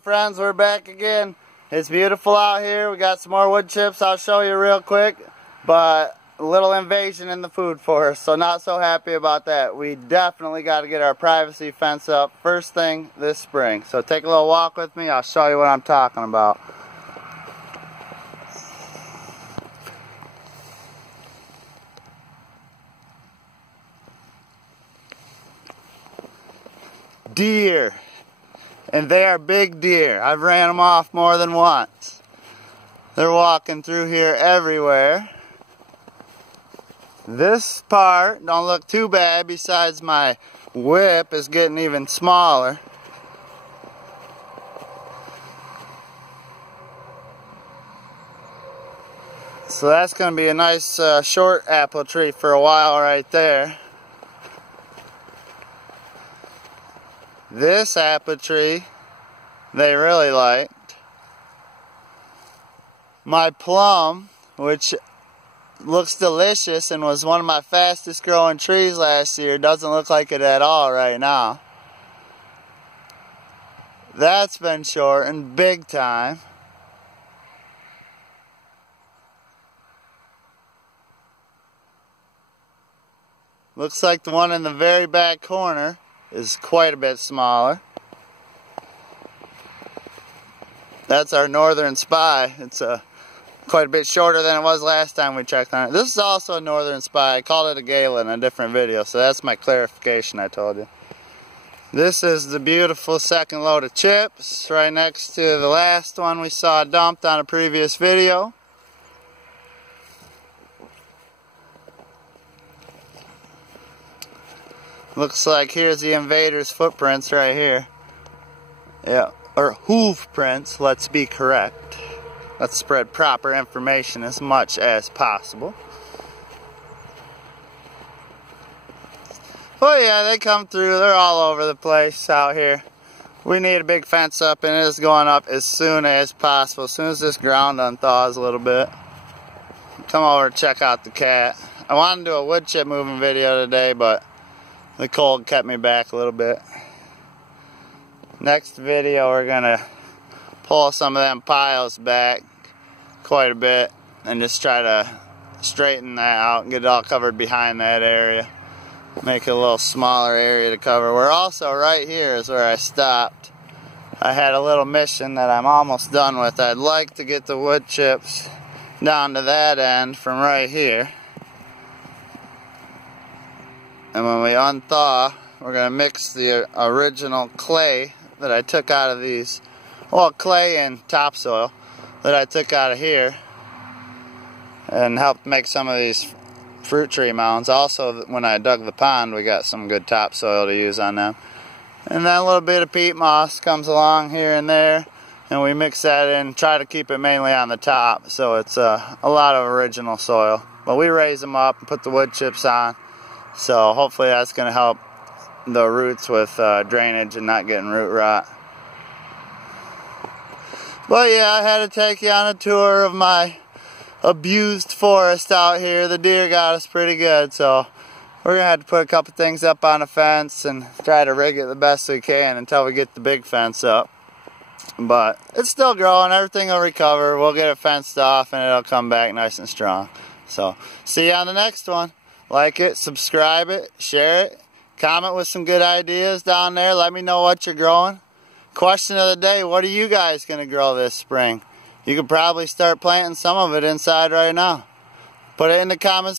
Friends, we're back again. It's beautiful out here. We got some more wood chips I'll show you real quick, but a little invasion in the food forest, so not so happy about that. We definitely got to get our privacy fence up first thing this spring. So take a little walk with me. I'll show you what I'm talking about. Deer. And they are big deer. I've ran them off more than once. They're walking through here everywhere. This part don't look too bad, besides my whip is getting even smaller. So that's going to be a nice short apple tree for a while right there. This apple tree they really liked. My plum, which looks delicious and was one of my fastest growing trees last year, doesn't look like it at all right now. That's been shortened big time. Looks like the one in the very back corner is quite a bit smaller. That's our northern spy. It's quite a bit shorter than it was last time we checked on it. This is also a northern spy. I called it a gala in a different video, so that's my clarification I told you. This is the beautiful second load of chips right next to the last one we saw dumped on a previous video. Looks like here's the invader's footprints right here. Yeah, or hoof prints, let's be correct. Let's spread proper information as much as possible. Oh yeah, they come through. They're all over the place out here. We need a big fence up, and it is going up as soon as possible. As soon as this ground unthaws a little bit. Come over and check out the cat. I wanted to do a wood chip moving video today, but the cold kept me back a little bit. Next video we're gonna pull some of them piles back quite a bit and just try to straighten that out and get it all covered behind that area. Make it a little smaller area to cover. We're also right here is where I stopped. I had a little mission that I'm almost done with. I'd like to get the wood chips down to that end from right here. And when we unthaw, we're going to mix the original clay that I took out of these, well, clay and topsoil that I took out of here, and helped make some of these fruit tree mounds. Also, when I dug the pond, we got some good topsoil to use on them. And then a little bit of peat moss comes along here and there, and we mix that in, try to keep it mainly on the top, so it's a lot of original soil. But we raise them up and put the wood chips on. So hopefully that's going to help the roots with drainage and not getting root rot. But yeah, I had to take you on a tour of my abused forest out here. The deer got us pretty good, so we're going to have to put a couple things up on a fence and try to rig it the best we can until we get the big fence up. But it's still growing. Everything will recover. We'll get it fenced off and it'll come back nice and strong. So see you on the next one. Like it, subscribe it, share it, comment with some good ideas down there. Let me know what you're growing. Question of the day, what are you guys going to grow this spring? You could probably start planting some of it inside right now. Put it in the comments.